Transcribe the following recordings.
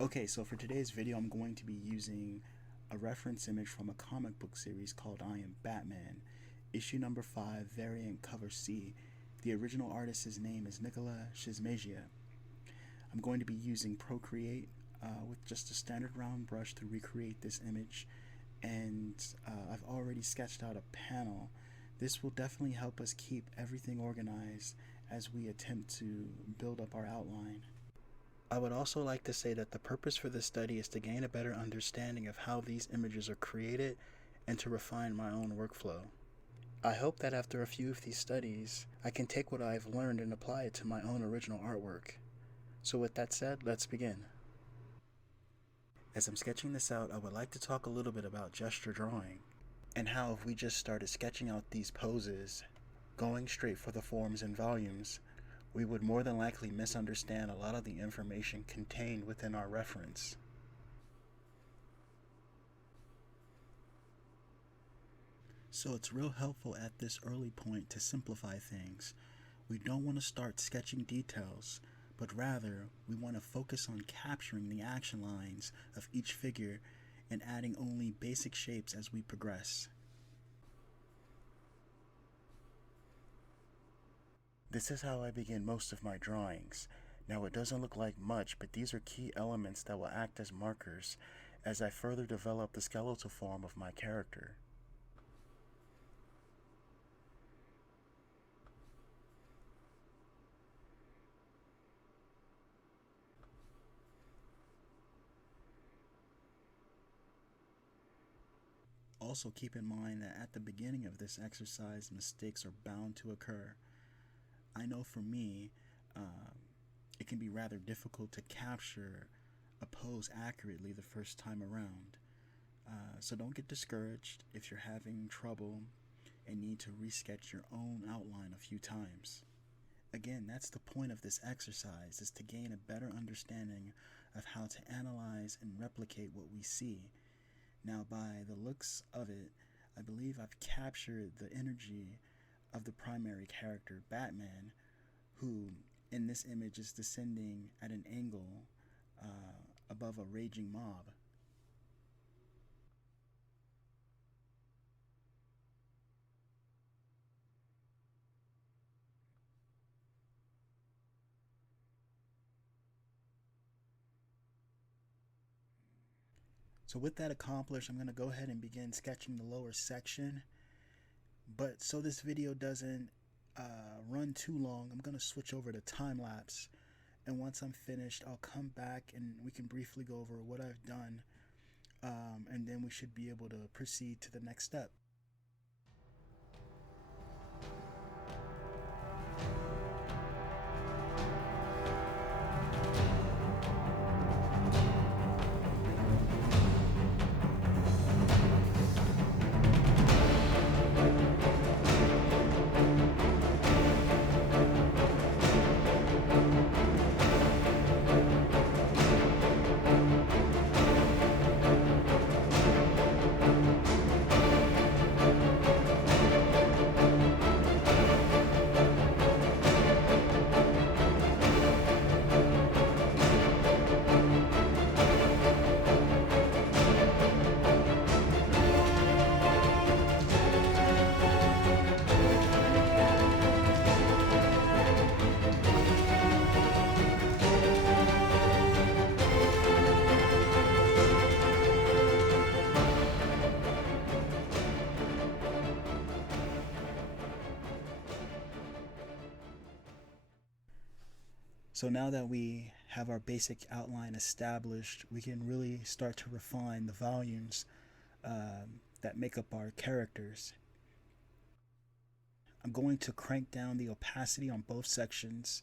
Okay, so for today's video, I'm going to be using a reference image from a comic book series called I Am Batman, issue number 5, variant cover C. The original artist's name is Nicola Cismesjia. I'm going to be using Procreate with just a standard round brush to recreate this image, and I've already sketched out a panel. This will definitely help us keep everything organized as we attempt to build up our outline. I would also like to say that the purpose for this study is to gain a better understanding of how these images are created and to refine my own workflow. I hope that after a few of these studies, I can take what I've learned and apply it to my own original artwork. So with that said, let's begin. As I'm sketching this out, I would like to talk a little bit about gesture drawing and how if we just started sketching out these poses, going straight for the forms and volumes, we would more than likely misunderstand a lot of the information contained within our reference. So it's real helpful at this early point to simplify things. We don't want to start sketching details, but rather we want to focus on capturing the action lines of each figure and adding only basic shapes as we progress. This is how I begin most of my drawings. Now it doesn't look like much, but these are key elements that will act as markers as I further develop the skeletal form of my character. Also keep in mind that at the beginning of this exercise, mistakes are bound to occur. I know for me, it can be rather difficult to capture a pose accurately the first time around. So don't get discouraged if you're having trouble and need to resketch your own outline a few times. Again, that's the point of this exercise, is to gain a better understanding of how to analyze and replicate what we see. Now, by the looks of it, I believe I've captured the energy of the primary character, Batman, who in this image is descending at an angle above a raging mob. So with that accomplished, I'm going to go ahead and begin sketching the lower section. But so this video doesn't run too long, I'm going to switch over to time-lapse. And once I'm finished, I'll come back and we can briefly go over what I've done. And then we should be able to proceed to the next step. So now that we have our basic outline established, we can really start to refine the volumes that make up our characters. I'm going to crank down the opacity on both sections,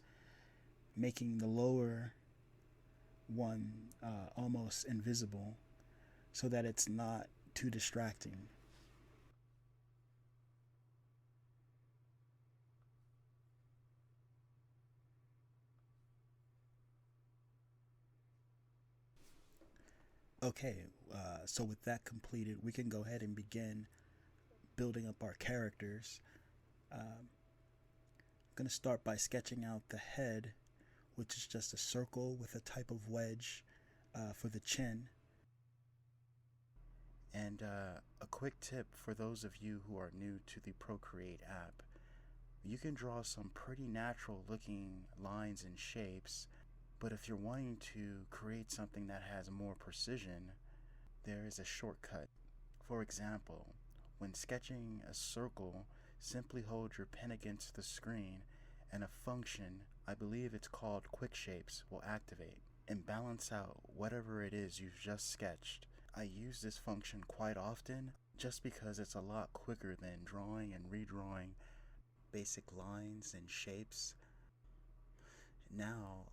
making the lower one almost invisible so that it's not too distracting. Okay, so with that completed, we can go ahead and begin building up our characters. I'm going to start by sketching out the head, which is just a circle with a type of wedge for the chin. And a quick tip for those of you who are new to the Procreate app: you can draw some pretty natural looking lines and shapes, but if you're wanting to create something that has more precision, there is a shortcut. For example, when sketching a circle, simply hold your pen against the screen and a function, I believe it's called Quick Shapes, will activate and balance out whatever it is you've just sketched. I use this function quite often just because it's a lot quicker than drawing and redrawing basic lines and shapes. Now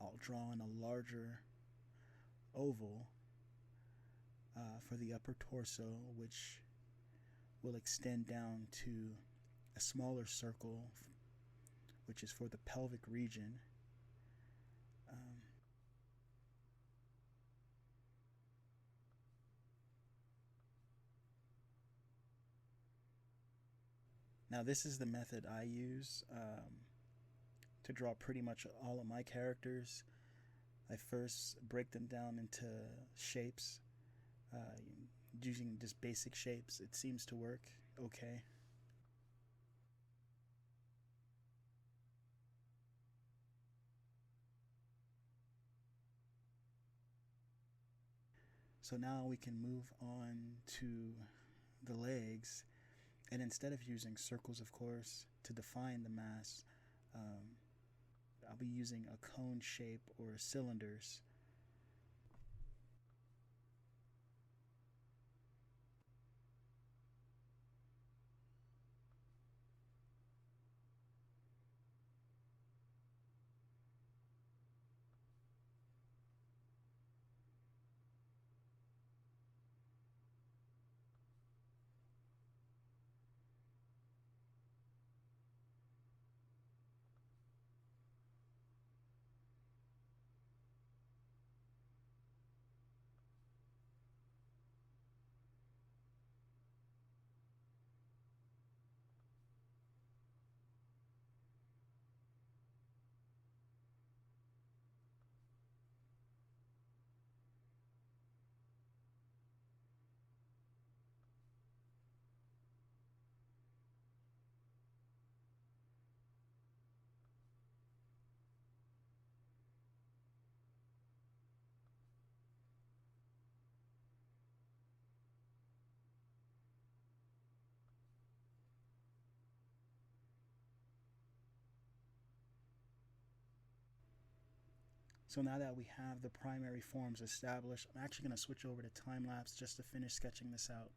I'll draw in a larger oval for the upper torso, which will extend down to a smaller circle, which is for the pelvic region. Now this is the method I use to draw pretty much all of my characters. I first break them down into shapes using just basic shapes. It seems to work okay. So now we can move on to the legs, and instead of using circles, of course, to define the mass, I'll be using a cone shape or cylinders. So now that we have the primary forms established, I'm actually going to switch over to time lapse just to finish sketching this out.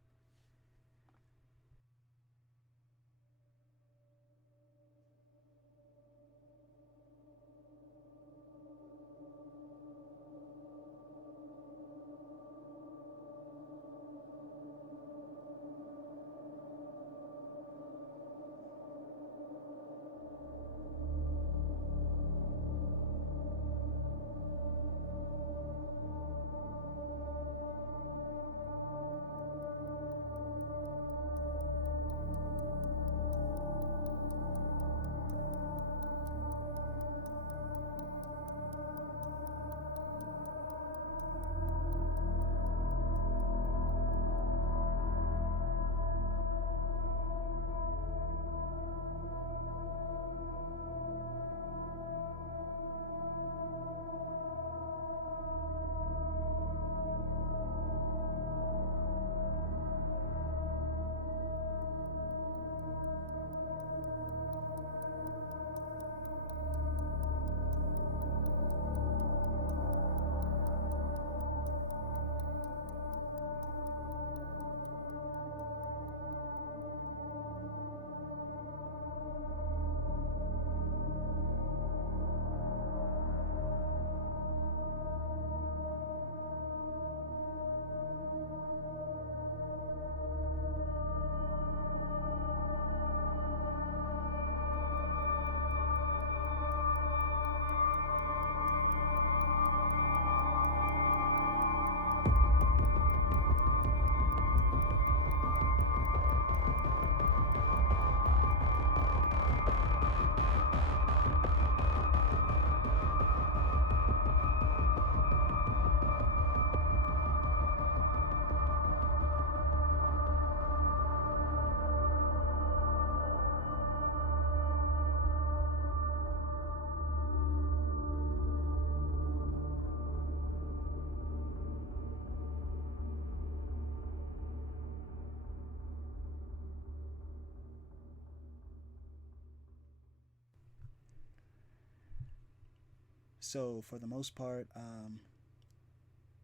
So for the most part,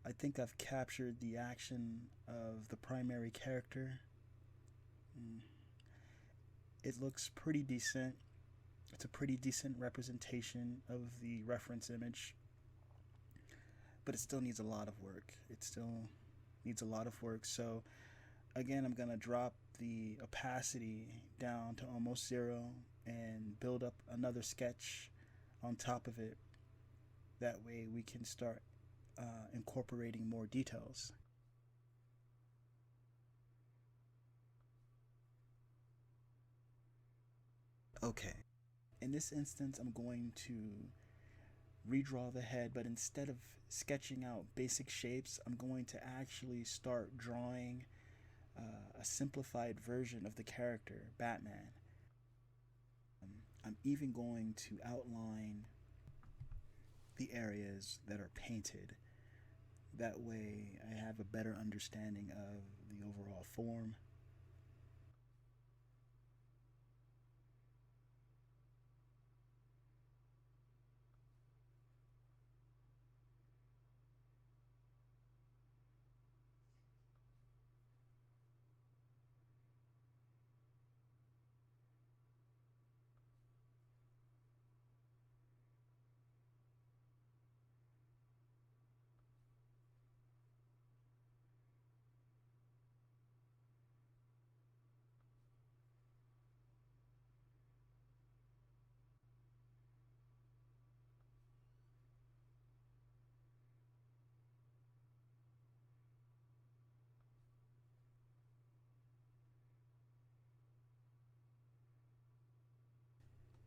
I think I've captured the action of the primary character. Mm, It looks pretty decent. It's a pretty decent representation of the reference image, but it still needs a lot of work. It still needs a lot of work. So again, I'm gonna drop the opacity down to almost zero and build up another sketch on top of it. That way we can start incorporating more details. Okay, in this instance, I'm going to redraw the head, but instead of sketching out basic shapes, I'm going to actually start drawing a simplified version of the character, Batman. I'm even going to outline the areas that are painted. That way, I have a better understanding of the overall form.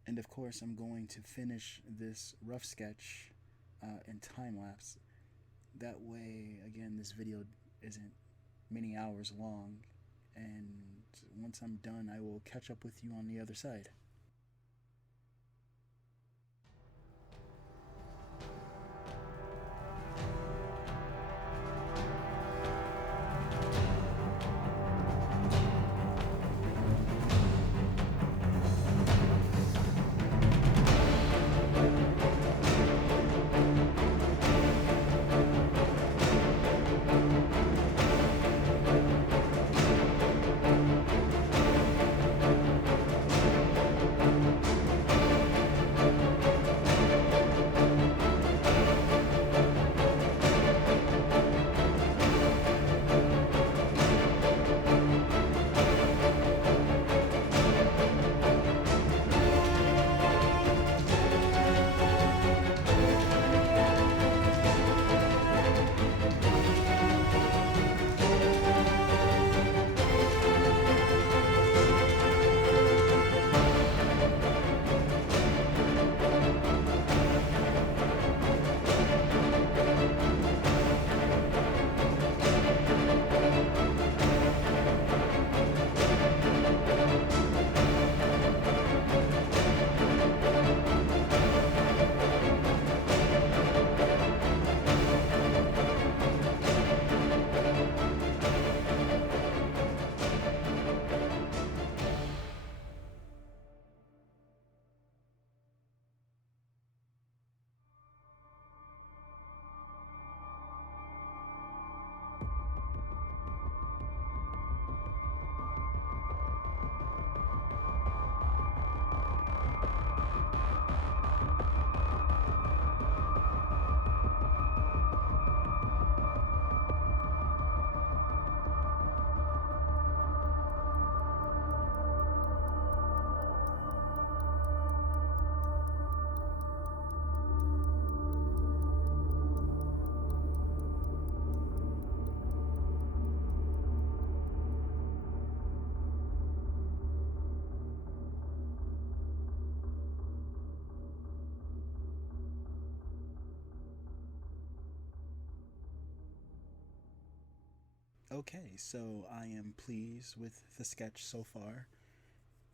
And of course, I'm going to finish this rough sketch in time lapse. That way, again, this video isn't many hours long. And once I'm done, I will catch up with you on the other side. Okay, so I am pleased with the sketch so far.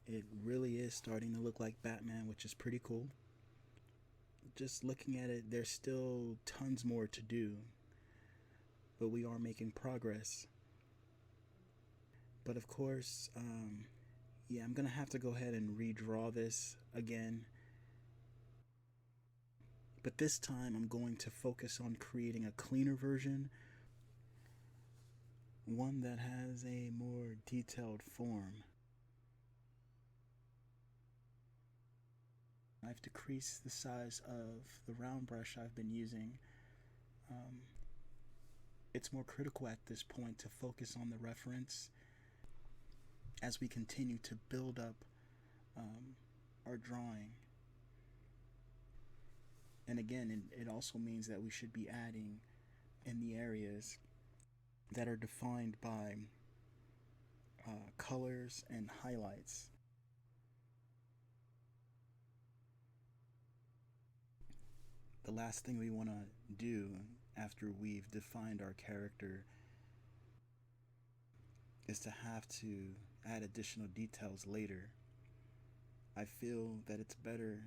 It really is starting to look like Batman, which is pretty cool. Just looking at it, there's still tons more to do, but we are making progress. But of course, yeah, I'm gonna have to go ahead and redraw this again. But this time I'm going to focus on creating a cleaner version, one that has a more detailed form. I've decreased the size of the round brush I've been using. It's more critical at this point to focus on the reference as we continue to build up our drawing. And again, it also means that we should be adding in the areas that are defined by colors and highlights. The last thing we want to do after we've defined our character is to have to add additional details later. I feel that it's better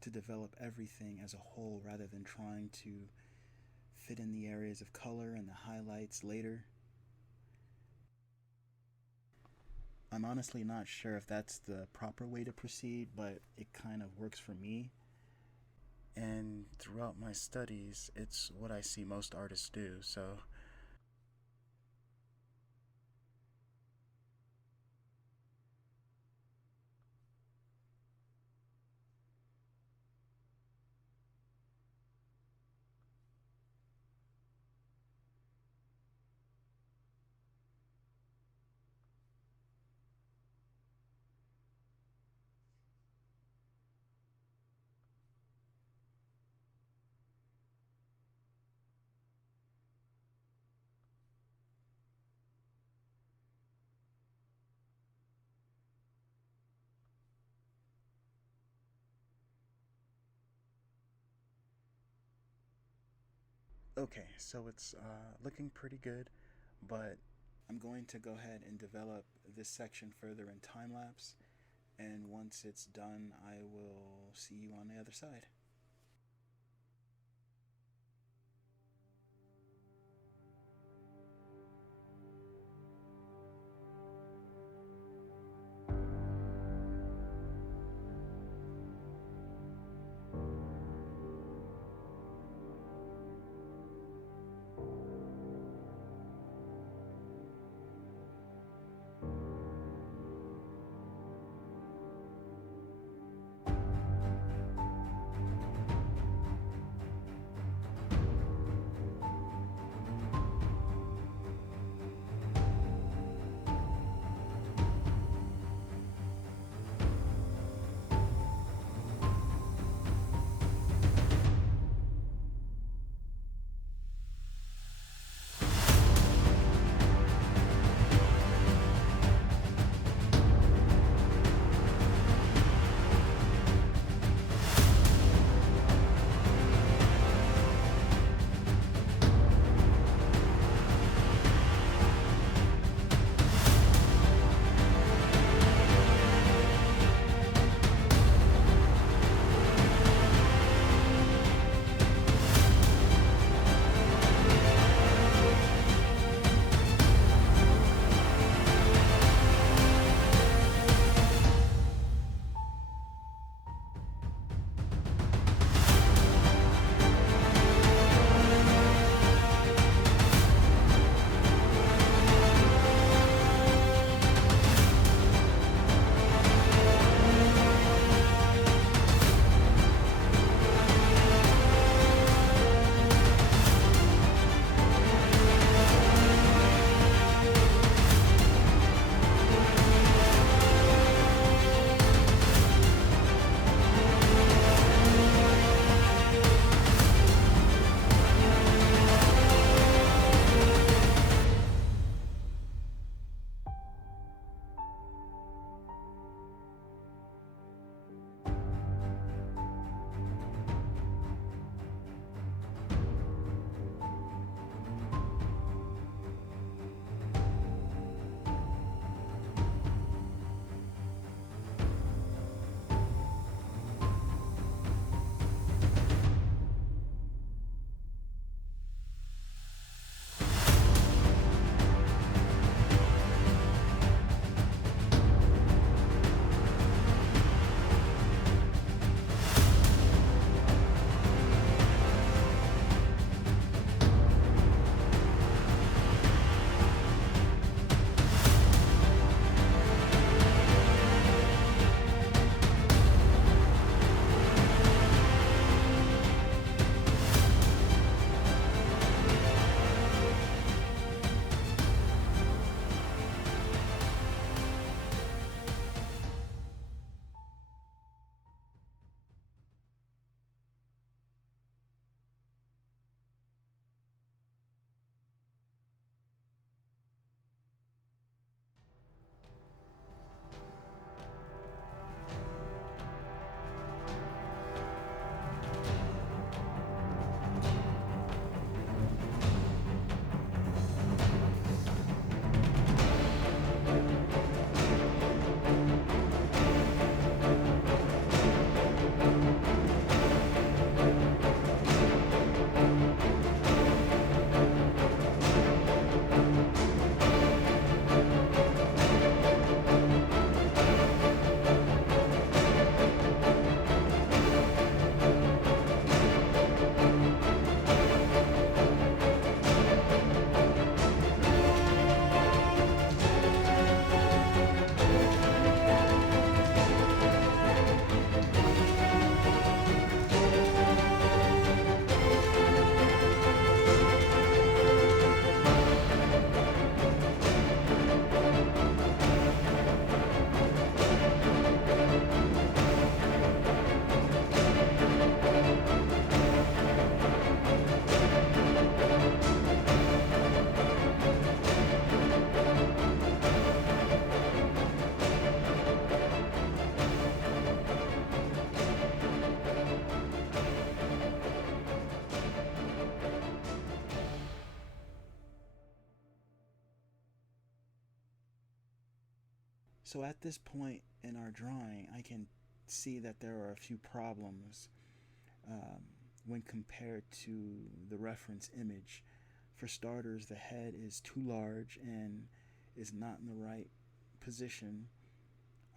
to develop everything as a whole rather than trying to fit in the areas of color and the highlights later. I'm honestly not sure if that's the proper way to proceed, but it kind of works for me. And throughout my studies, it's what I see most artists do, so okay, so it's looking pretty good, but I'm going to go ahead and develop this section further in time lapse, and once it's done, I will see you on the other side. So at this point in our drawing, I can see that there are a few problems um, when compared to the reference image. For starters, the head is too large and is not in the right position.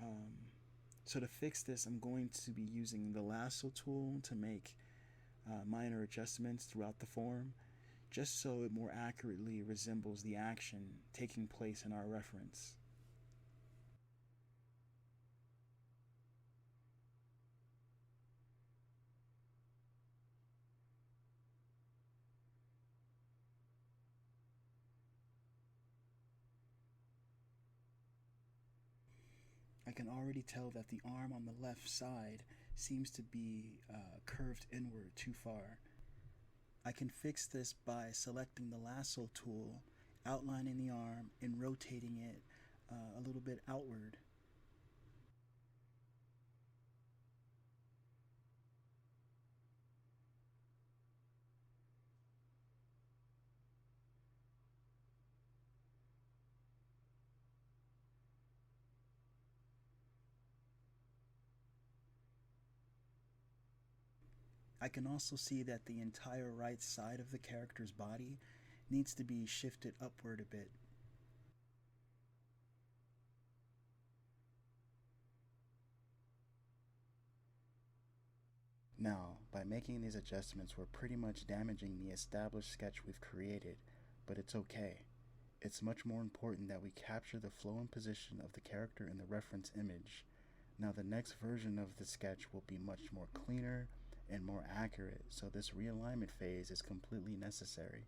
Um, so to fix this, I'm going to be using the lasso tool to make minor adjustments throughout the form, just so it more accurately resembles the action taking place in our reference. I can already tell that the arm on the left side seems to be curved inward too far. I can fix this by selecting the lasso tool, outlining the arm, and rotating it a little bit outward. I can also see that the entire right side of the character's body needs to be shifted upward a bit. Now, by making these adjustments, we're pretty much damaging the established sketch we've created, but it's okay. It's much more important that we capture the flow and position of the character in the reference image. Now, the next version of the sketch will be much more cleaner and more accurate, so this realignment phase is completely necessary.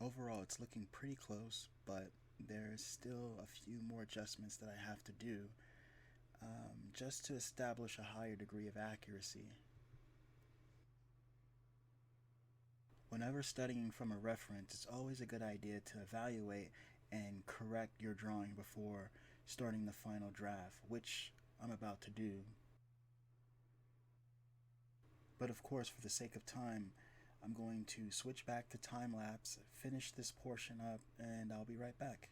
Overall, it's looking pretty close, but there's still a few more adjustments that I have to do just to establish a higher degree of accuracy. Whenever studying from a reference, it's always a good idea to evaluate and correct your drawing before starting the final draft, which I'm about to do. But of course, for the sake of time, I'm going to switch back to time lapse, finish this portion up, and I'll be right back.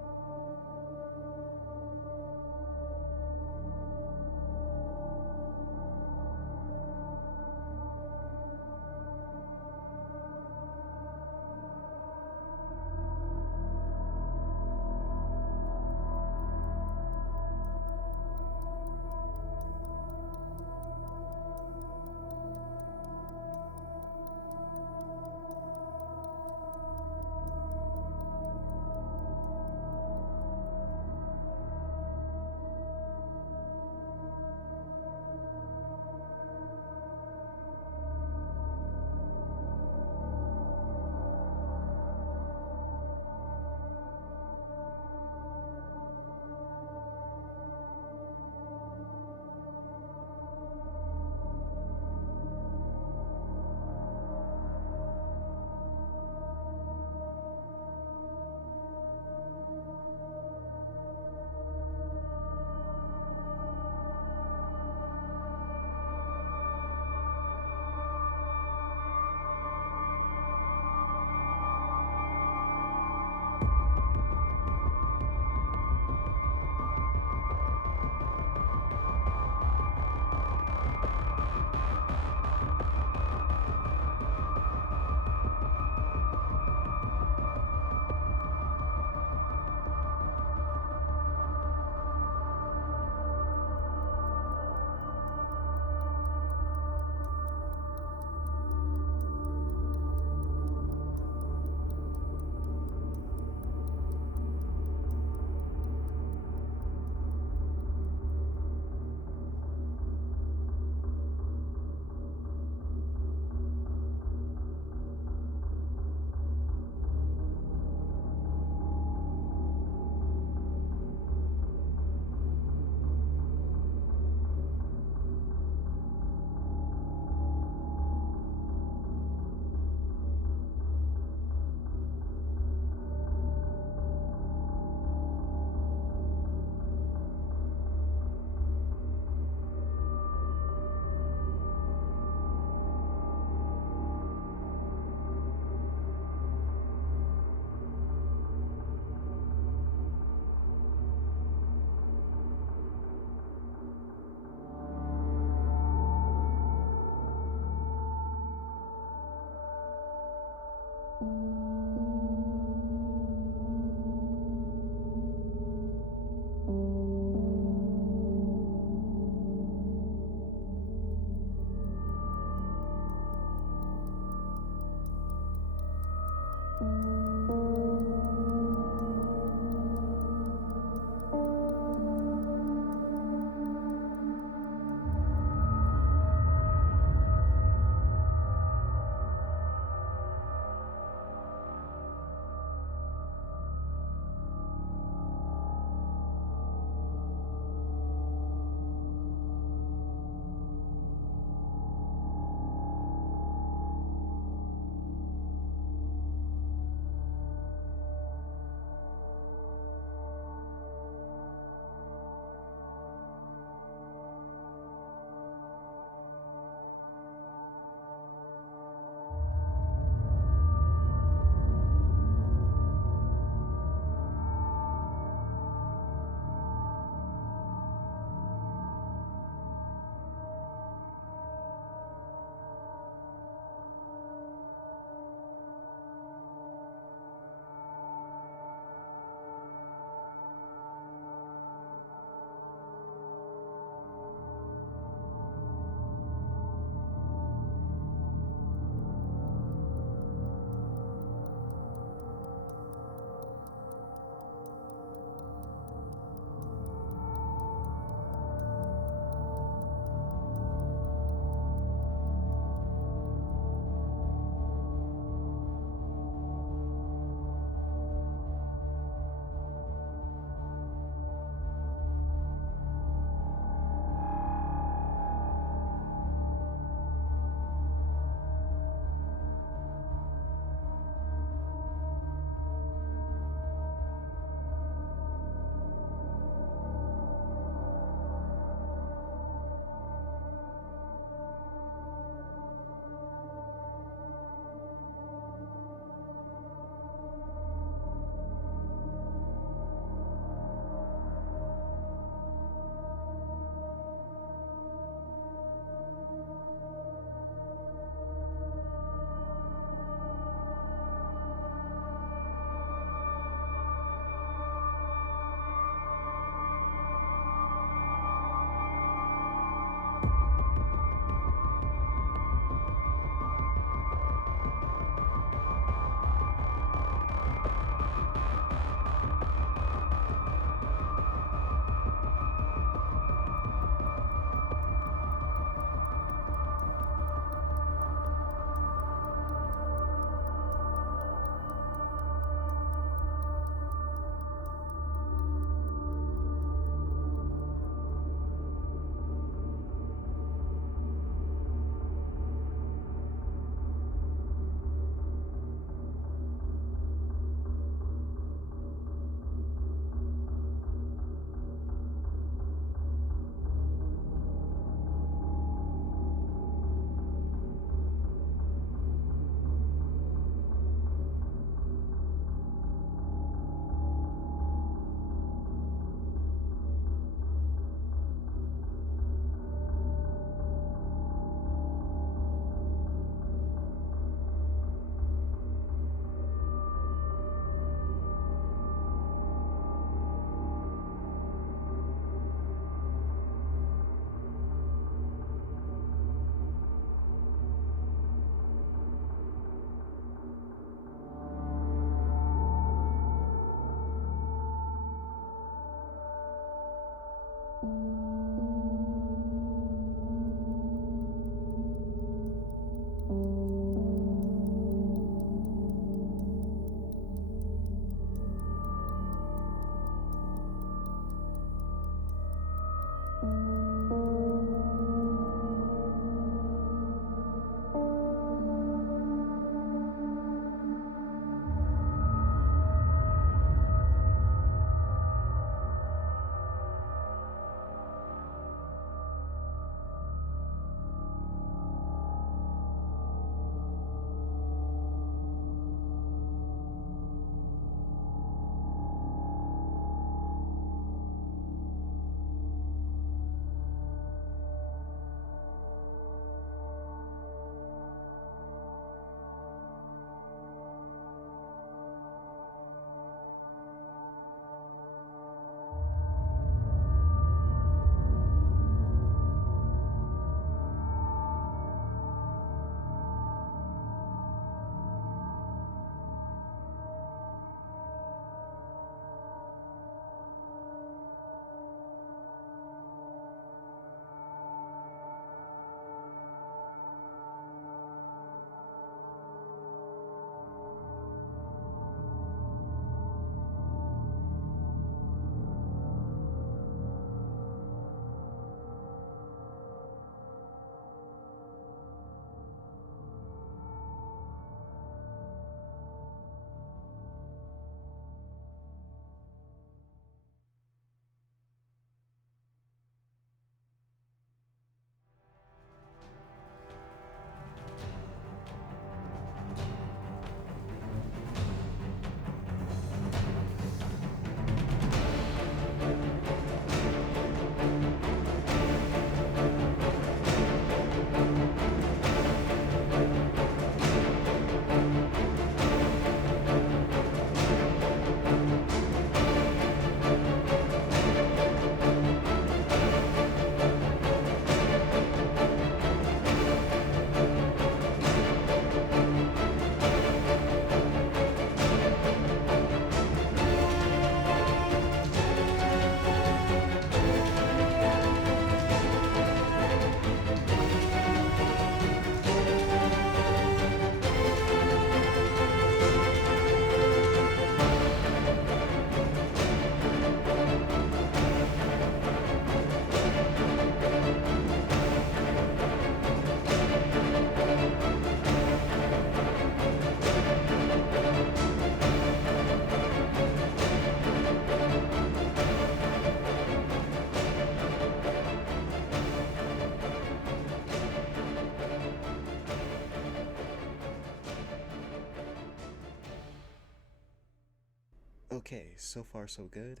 Okay, so far so good.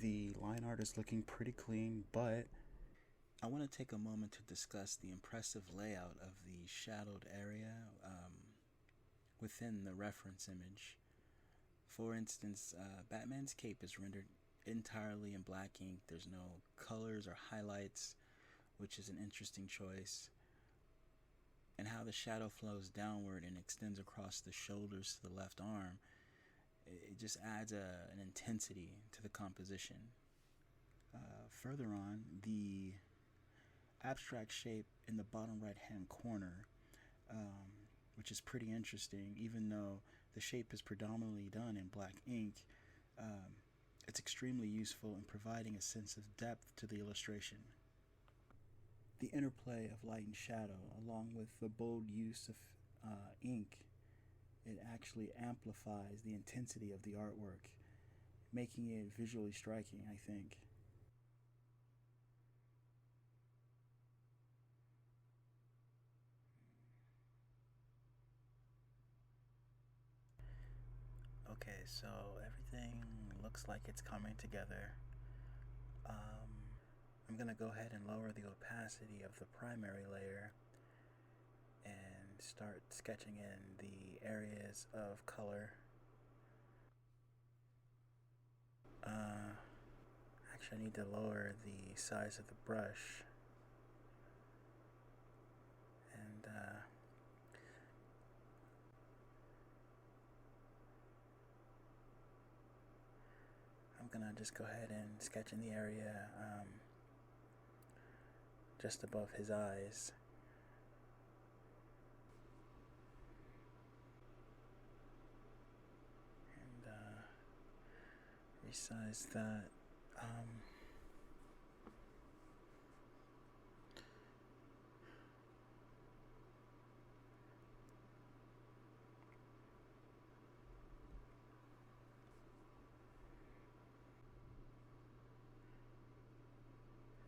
The line art is looking pretty clean, but I want to take a moment to discuss the impressive layout of the shadowed area within the reference image. For instance, Batman's cape is rendered entirely in black ink. There's no colors or highlights, which is an interesting choice. And how the shadow flows downward and extends across the shoulders to the left arm, it just adds an intensity to the composition. Further on, the abstract shape in the bottom right hand corner, which is pretty interesting, even though the shape is predominantly done in black ink, it's extremely useful in providing a sense of depth to the illustration. The interplay of light and shadow, along with the bold use of ink, it actually amplifies the intensity of the artwork, making it visually striking, I think. Okay, so everything looks like it's coming together. I'm going to go ahead and lower the opacity of the primary layer and start sketching in the areas of color. Actually, I need to lower the size of the brush. And I'm gonna just go ahead and sketch in the area just above his eyes. And resize that.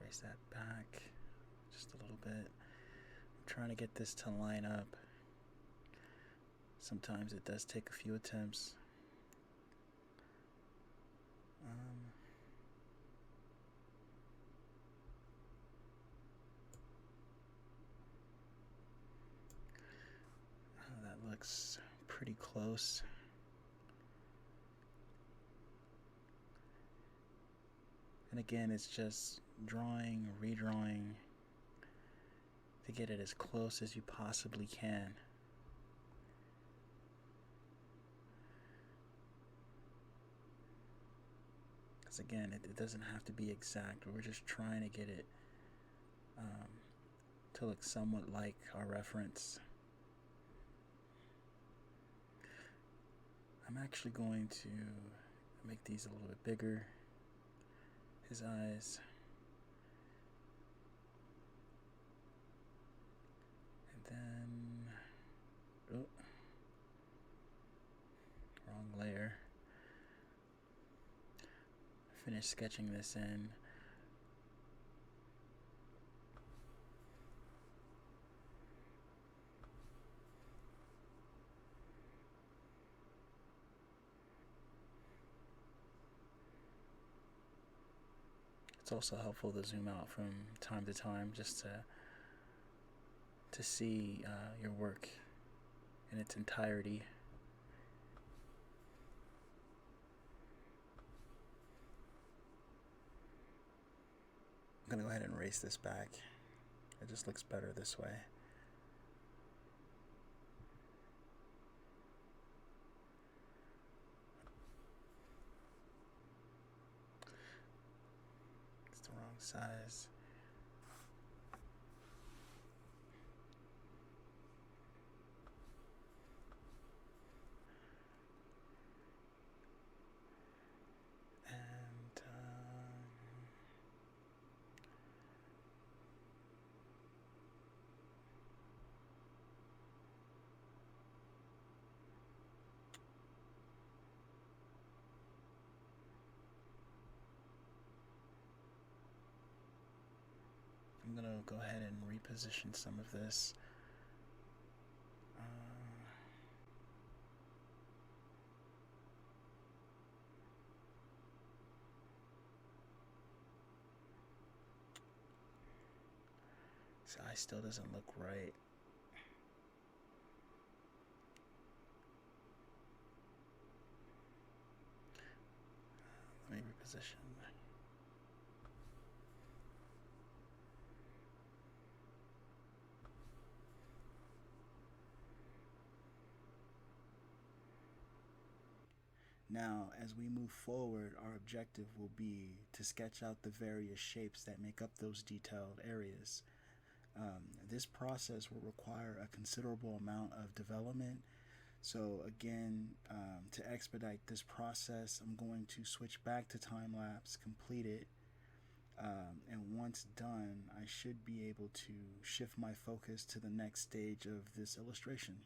Raise that back just a little bit. I'm trying to get this to line up. Sometimes it does take a few attempts. That looks pretty close. And again, it's just drawing, redrawing to get it as close as you possibly can. Because again, it doesn't have to be exact. We're just trying to get it to look somewhat like our reference. I'm actually going to make these a little bit bigger. His eyes. And then, oh, wrong layer. Finish sketching this in. It's also helpful to zoom out from time to time just to see your work in its entirety. I'm gonna go ahead and erase this back. It just looks better this way. It's the wrong size. I'm gonna go ahead and reposition some of this. This eye still doesn't look right. Let me reposition. Now, as we move forward, our objective will be to sketch out the various shapes that make up those detailed areas. This process will require a considerable amount of development. So again, to expedite this process, I'm going to switch back to time lapse, complete it, and once done, I should be able to shift my focus to the next stage of this illustration.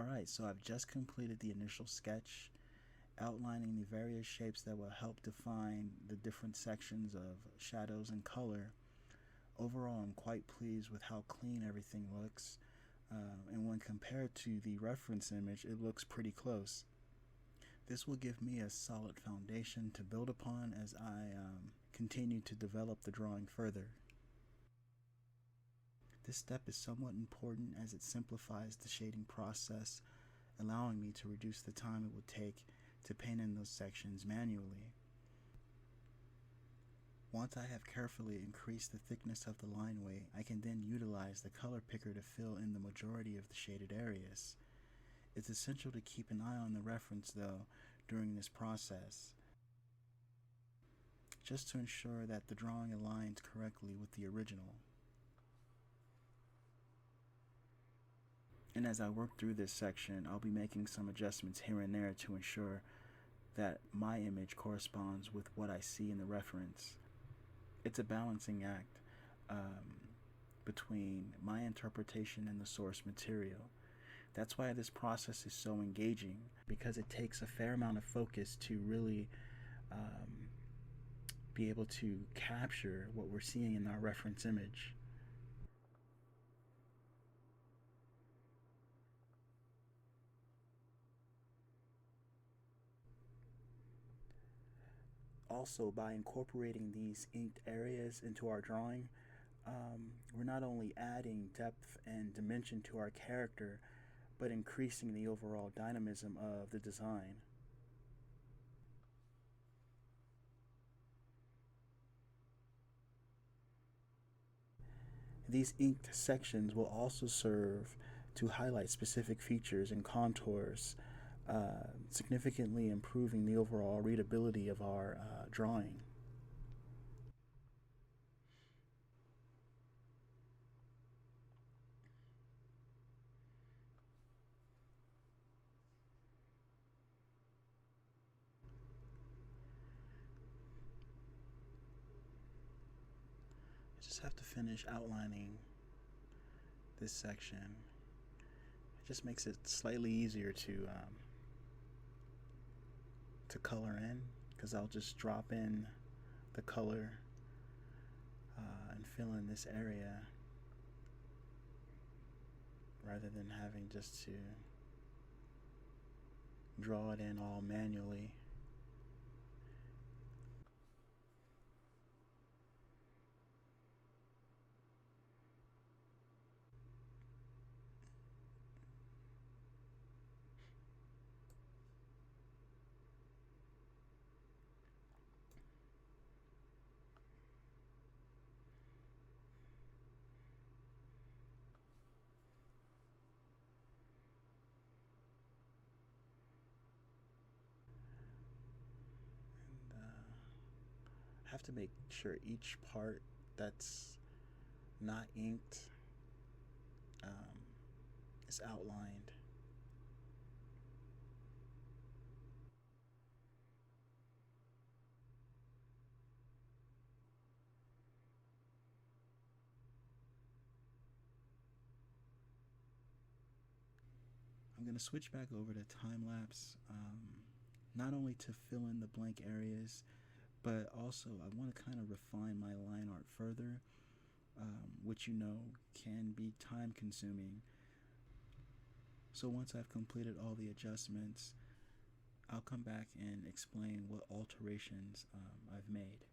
Alright, so I've just completed the initial sketch, outlining the various shapes that will help define the different sections of shadows and color. Overall, I'm quite pleased with how clean everything looks, and when compared to the reference image, it looks pretty close. This will give me a solid foundation to build upon as I continue to develop the drawing further. This step is somewhat important as it simplifies the shading process, allowing me to reduce the time it would take to paint in those sections manually. Once I have carefully increased the thickness of the line weight, I can then utilize the color picker to fill in the majority of the shaded areas. It's essential to keep an eye on the reference, though, during this process, just to ensure that the drawing aligns correctly with the original. And as I work through this section, I'll be making some adjustments here and there to ensure that my image corresponds with what I see in the reference. It's a balancing act between my interpretation and the source material. That's why this process is so engaging, because it takes a fair amount of focus to really be able to capture what we're seeing in our reference image. Also, by incorporating these inked areas into our drawing, we're not only adding depth and dimension to our character, but increasing the overall dynamism of the design. These inked sections will also serve to highlight specific features and contours, significantly improving the overall readability of our drawing. I just have to finish outlining this section. It just makes it slightly easier to color in, because I'll just drop in the color and fill in this area rather than having just to draw it in all manually. Have to make sure each part that's not inked is outlined. I'm going to switch back over to time-lapse, not only to fill in the blank areas, but also I want to kind of refine my line art further, which you know can be time consuming. So once I've completed all the adjustments, I'll come back and explain what alterations I've made.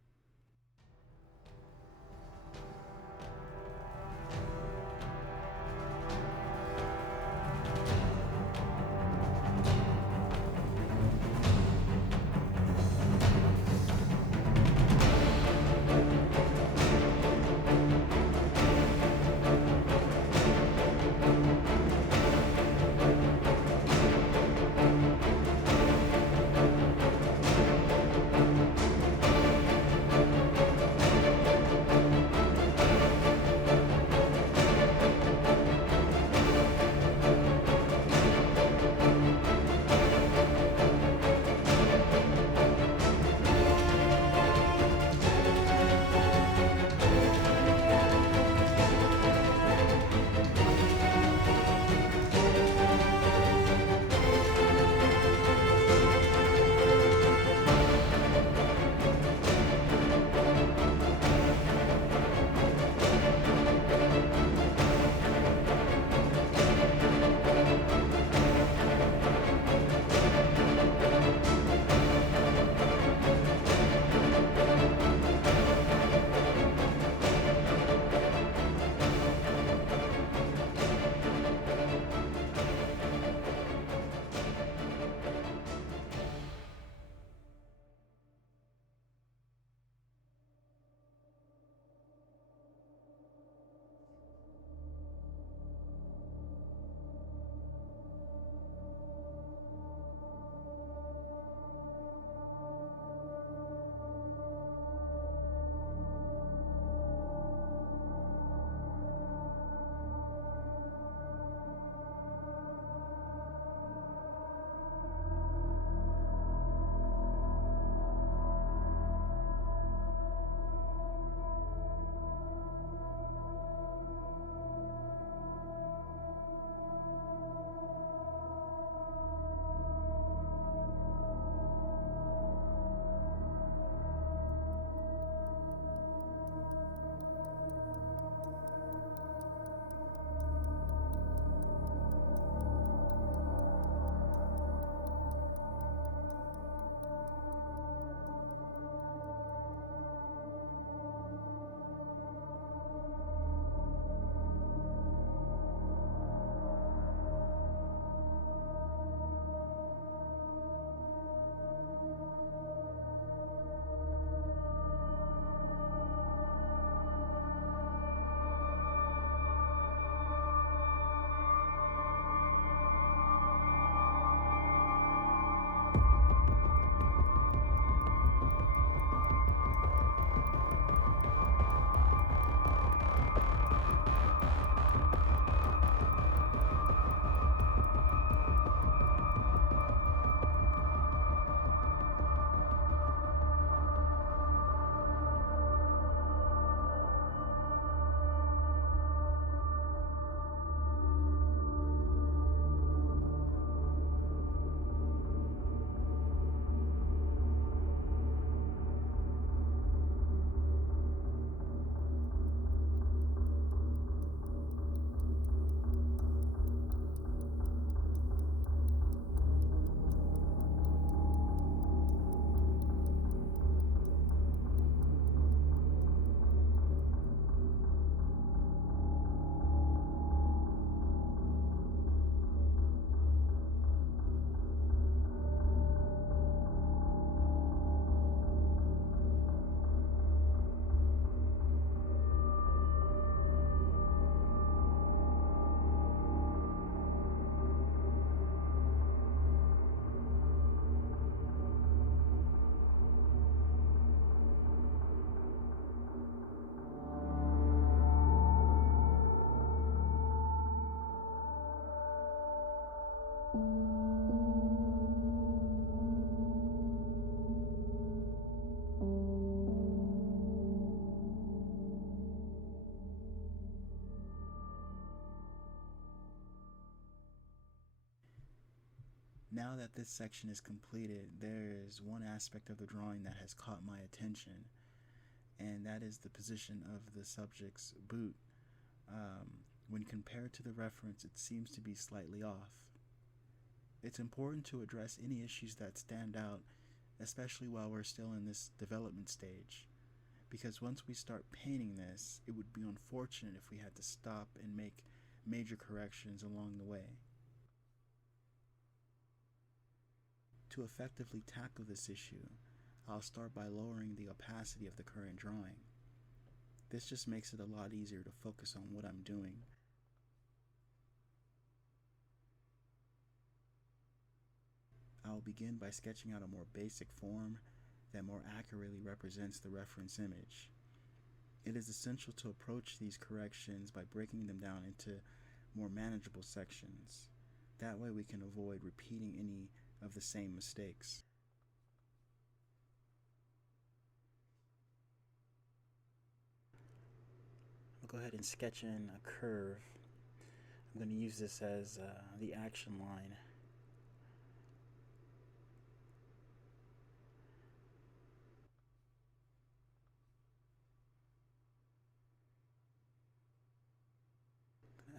Now that this section is completed, there is one aspect of the drawing that has caught my attention, and that is the position of the subject's boot. When compared to the reference, it seems to be slightly off. It's important to address any issues that stand out, especially while we're still in this development stage, because once we start painting this, it would be unfortunate if we had to stop and make major corrections along the way. To effectively tackle this issue, I'll start by lowering the opacity of the current drawing. This just makes it a lot easier to focus on what I'm doing. I'll begin by sketching out a more basic form that more accurately represents the reference image. It is essential to approach these corrections by breaking them down into more manageable sections. That way we can avoid repeating any of the same mistakes. I'll go ahead and sketch in a curve. I'm going to use this as the action line.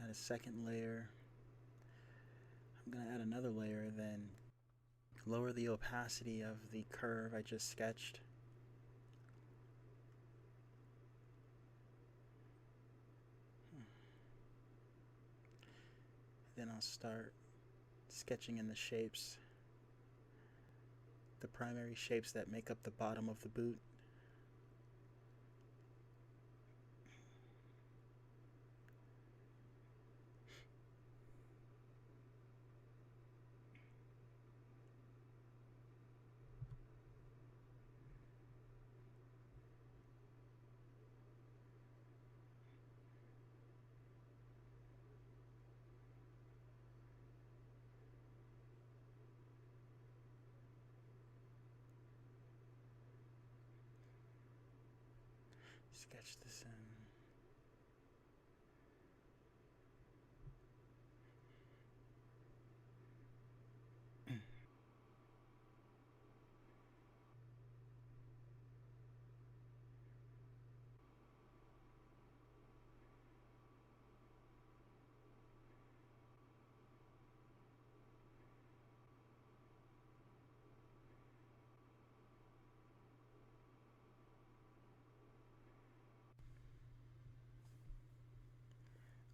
Add a second layer. I'm going to add another layer, then lower the opacity of the curve I just sketched. Then I'll start sketching in the shapes, the primary shapes that make up the bottom of the boot. Sketch this in.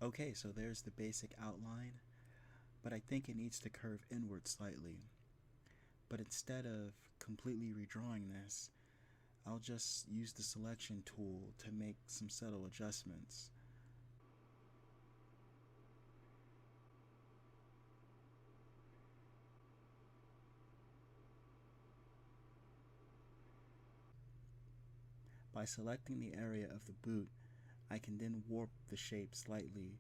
Okay, so there's the basic outline, but I think it needs to curve inward slightly. But instead of completely redrawing this, I'll just use the selection tool to make some subtle adjustments. By selecting the area of the boot, I can then warp the shape slightly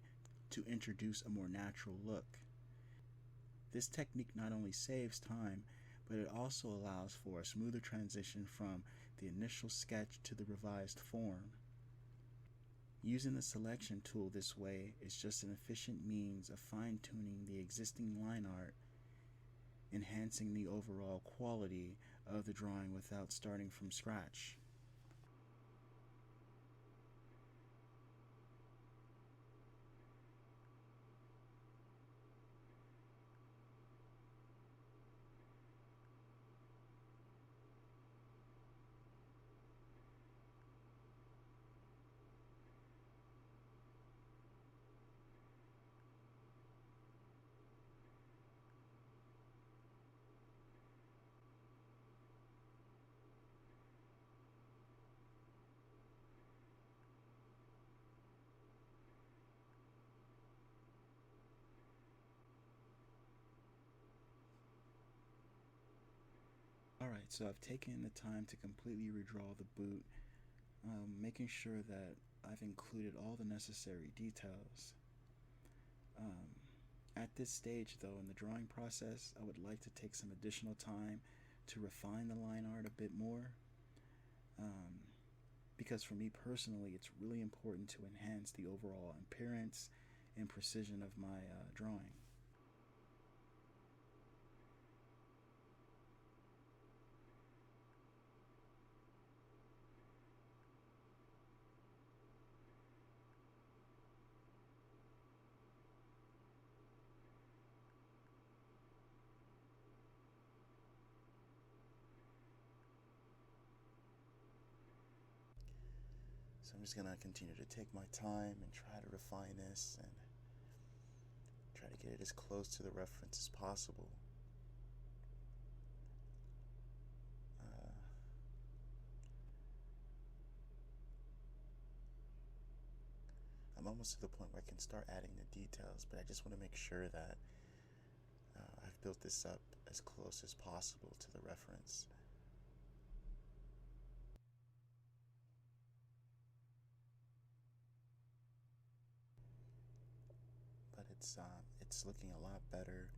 to introduce a more natural look. This technique not only saves time, but it also allows for a smoother transition from the initial sketch to the revised form. Using the selection tool this way is just an efficient means of fine-tuning the existing line art, enhancing the overall quality of the drawing without starting from scratch. Alright, so I've taken the time to completely redraw the boot, making sure that I've included all the necessary details. At this stage, though, in the drawing process, I would like to take some additional time to refine the line art a bit more, because for me personally, it's really important to enhance the overall appearance and precision of my drawing. I'm just going to continue to take my time and try to refine this and try to get it as close to the reference as possible. I'm almost to the point where I can start adding the details, but I just want to make sure that I've built this up as close as possible to the reference. But it's looking a lot better.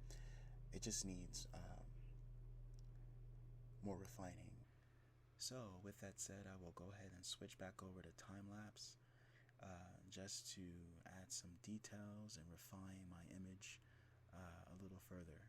It just needs more refining. So with that said, I will go ahead and switch back over to time-lapse just to add some details and refine my image a little further.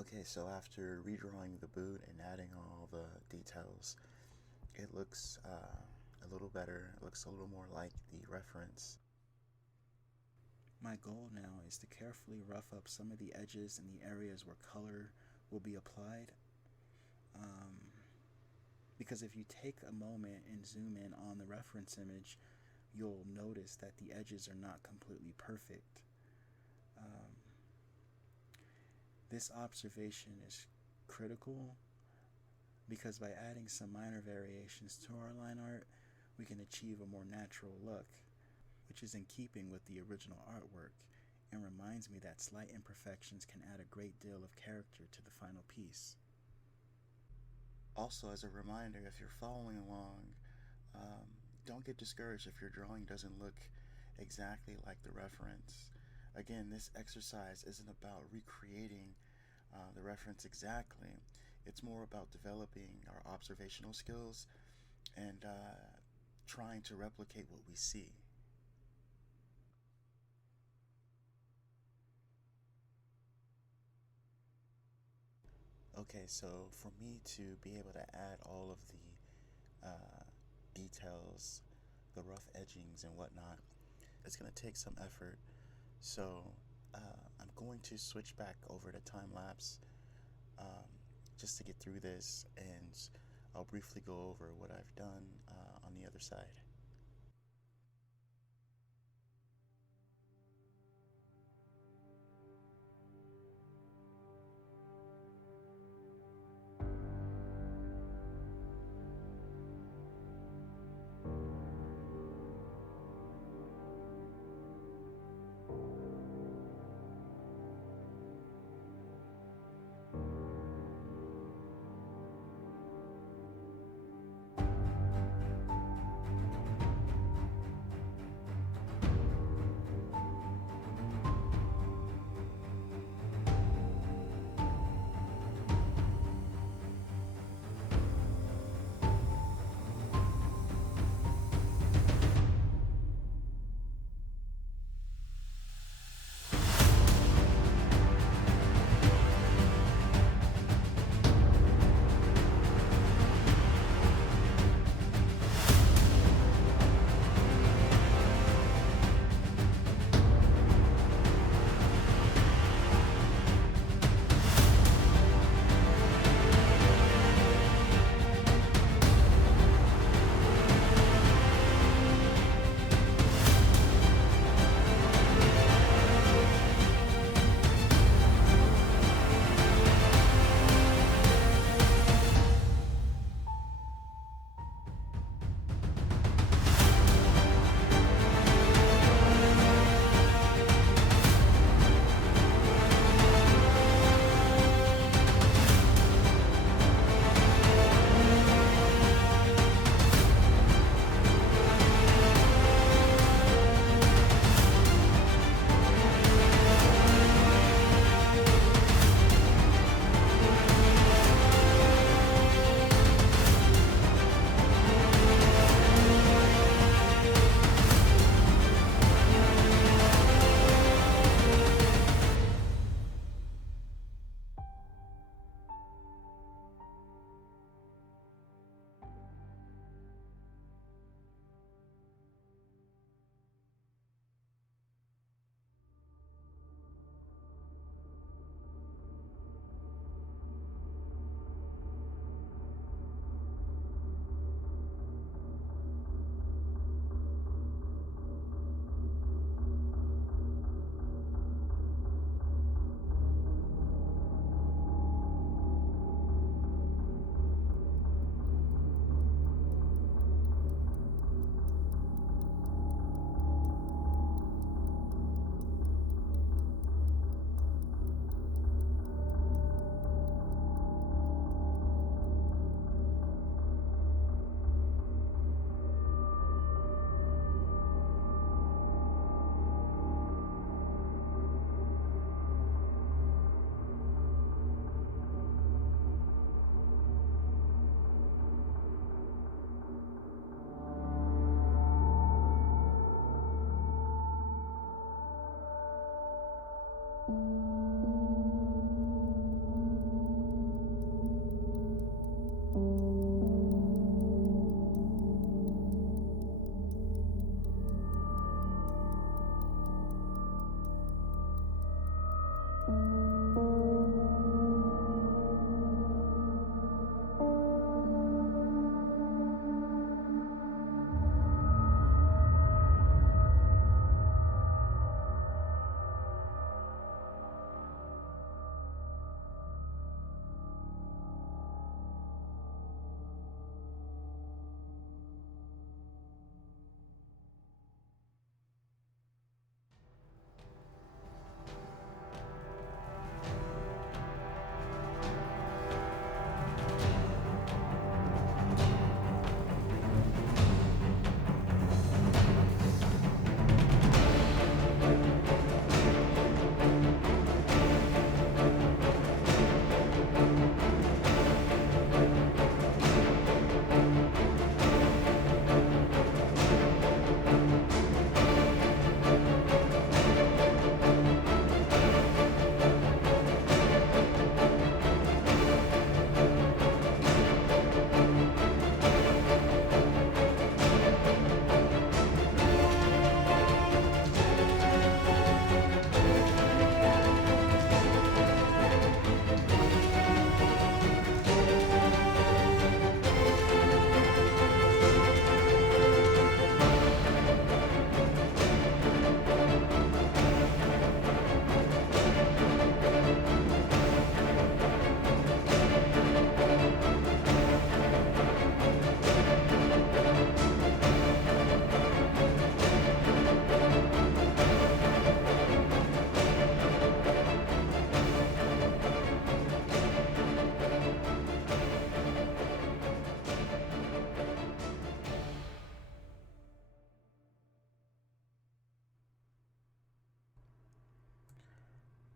Okay, so after redrawing the boot and adding all the details, it looks a little better. It looks a little more like the reference. My goal now is to carefully rough up some of the edges and the areas where color will be applied. Because if you take a moment and zoom in on the reference image, you'll notice that the edges are not completely perfect. This observation is critical because by adding some minor variations to our line art, we can achieve a more natural look, which is in keeping with the original artwork and reminds me that slight imperfections can add a great deal of character to the final piece. Also, as a reminder, if you're following along, don't get discouraged if your drawing doesn't look exactly like the reference. Again, this exercise isn't about recreating the reference exactly. It's more about developing our observational skills and trying to replicate what we see. Okay, so for me to be able to add all of the details, the rough edgings and whatnot, it's going to take some effort. So I'm going to switch back over to time-lapse just to get through this, and I'll briefly go over what I've done on the other side.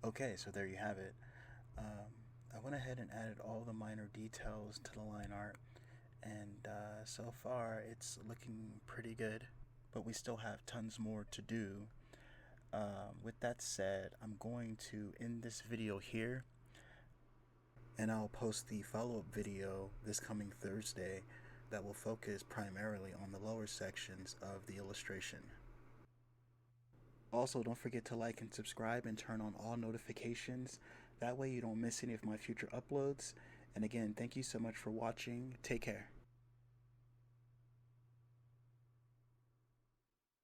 Okay, so there you have it. I went ahead and added all the minor details to the line art, and so far it's looking pretty good, but we still have tons more to do. With that said, I'm going to end this video here, and I'll post the follow-up video this coming Thursday that will focus primarily on the lower sections of the illustration. Also, don't forget to like and subscribe and turn on all notifications. That way you don't miss any of my future uploads. And again, thank you so much for watching. Take care.